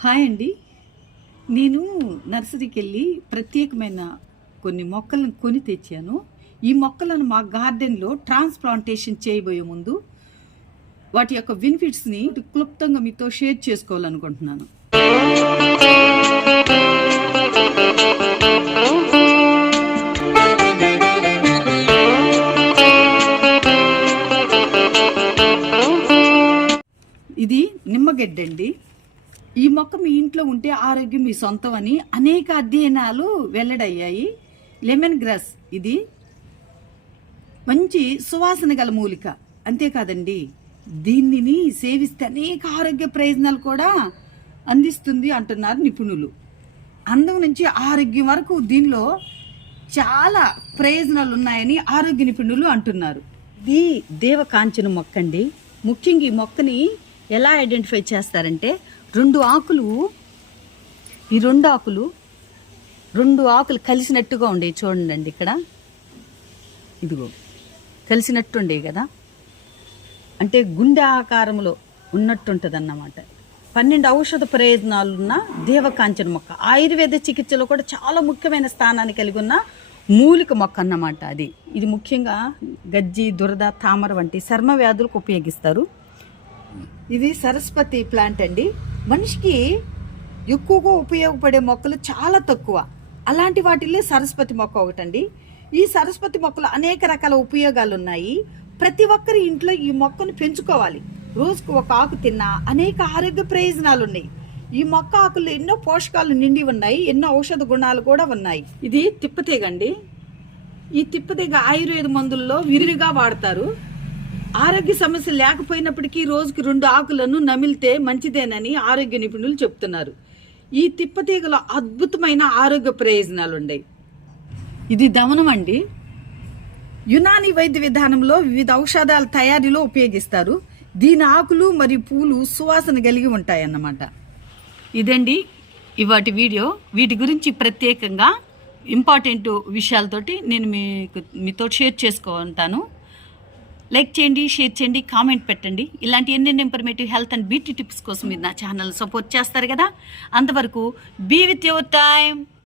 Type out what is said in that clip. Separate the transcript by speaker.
Speaker 1: Hi అండి. నేను నర్సరీకి వెళ్ళి ప్రత్యేకమైన కొన్ని మొక్కలను కొని తెచ్చాను. ఈ మొక్కలను మా గార్డెన్లో ట్రాన్స్ప్లాంటేషన్ చేయబోయే ముందు వాటి యొక్క బెనిఫిట్స్ని క్లుప్తంగా మీతో షేర్ చేసుకోవాలనుకుంటున్నాను. ఇది నిమ్మగడ్డ అండి ఈ మొక్క మీ ఇంట్లో ఉంటే ఆరోగ్యం మీ సొంతం అని అనేక అధ్యయనాలు వెల్లడయ్యాయి. లెమన్ గ్రాస్ ఇది మంచి సువాసన గల మూలిక. అంతేకాదండి దీనిని సేవిస్తే అనేక ఆరోగ్య ప్రయోజనాలు కూడా అందిస్తుంది అంటున్నారు నిపుణులు. అందం నుంచి ఆరోగ్యం వరకు దీనిలో చాలా ప్రయోజనాలు ఉన్నాయని ఆరోగ్య నిపుణులు అంటున్నారు. ఇది దేవకాంచన మొక్క అండి ముఖ్యంగా ఈ మొక్కని ఎలా ఐడెంటిఫై చేస్తారంటే రెండు ఆకులు ఈ రెండు ఆకులు రెండు ఆకులు కలిసినట్టుగా ఉండే చూడండి ఇక్కడ. ఇదిగో కలిసినట్టు ఉండే కదా. అంటే గుండె ఆకారంలో ఉన్నట్టుంటుంది అన్నమాట పన్నెండు ఔషధ ప్రయోజనాలు ఉన్న దేవకాంచన మొక్క. ఆయుర్వేద చికిత్సలో కూడా చాలా ముఖ్యమైన స్థానాన్ని కలిగి ఉన్న మూలిక మొక్క అన్నమాట అది. ఇది ముఖ్యంగా గజ్జి దురద తామర వంటి చర్మ వ్యాధులకు ఉపయోగిస్తారు. ఇది సరస్వతి ప్లాంట్ అండి. మనిషికి ఎక్కువగా ఉపయోగపడే మొక్కలు చాలా తక్కువ. అలాంటి వాటిల్లో సరస్వతి మొక్క ఒకటండి. ఈ సరస్వతి మొక్కలు అనేక రకాల ఉపయోగాలు ఉన్నాయి ప్రతి ఒక్కరి ఇంట్లో ఈ మొక్కను పెంచుకోవాలి. రోజుకు ఒక ఆకు తిన్నా అనేక ఆరోగ్య ప్రయోజనాలు ఉన్నాయి ఈ మొక్క ఆకుల్లో ఎన్నో పోషకాలు నిండి ఉన్నాయి. ఎన్నో ఔషధ గుణాలు కూడా ఉన్నాయి. ఇది తిప్పతీగండి. ఈ తిప్పతీగ ఆయుర్వేద మందుల్లో విరివిగా వాడతారు. ఆరోగ్య సమస్య లేకపోయినప్పటికీ రోజుకి రెండు ఆకులను నమిలితే మంచిదేనని ఆరోగ్య నిపుణులు చెప్తున్నారు. ఈ తిప్పతీగలో అద్భుతమైన ఆరోగ్య ప్రయోజనాలు ఉన్నాయి ఇది దమనం అండి. యునాని వైద్య విధానంలో వివిధ ఔషధాల తయారీలో ఉపయోగిస్తారు. దీని ఆకులు మరియు పూలు సువాసన కలిగి ఉంటాయన్నమాట. ఇదండి ఇవాటి వీడియో. వీటి గురించి ప్రత్యేకంగా ఇంపార్టెంట్ విషయాలతోటి నేను మీకు మీతో షేర్ చేసుకుంటాను. లైక్ చేయండి షేర్ చేయండి కామెంట్ పెట్టండి. ఇలాంటి ఎన్నెన్ని informative health and beauty tips కోసం మీరు నా ఛానల్ సపోర్ట్ చేస్తారు కదా. అంతవరకు బీ విత్ యువర్ టైం